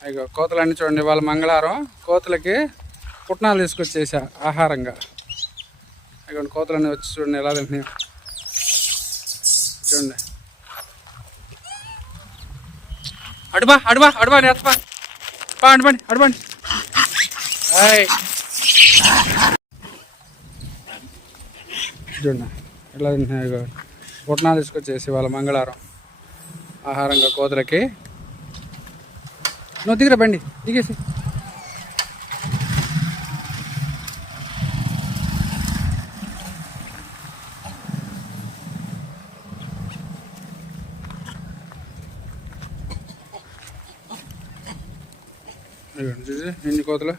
అయ్యో కోతలన్నీ చూడండి వాళ్ళ మంగళవారం కోతలకి పుట్నాలు తీసుకొచ్చేసా ఆహారంగా. ఇక్కడ కోతలన్నీ వచ్చి చూడండి ఎలా తింటున్నాయి. చూడండి. అడుబా అడుబా అడుబా నేతపా పా. అడుబండి అడుబండి హాయ్ చూడండి ఎలా తింటున్నాయి పుట్నాలు తీసుకొచ్చేసి వాళ్ళ మంగళవారం ఆహారంగా కోతలకి నువ్వు దిగిరా బండి దిగేసి. ఎన్ని కోతలు.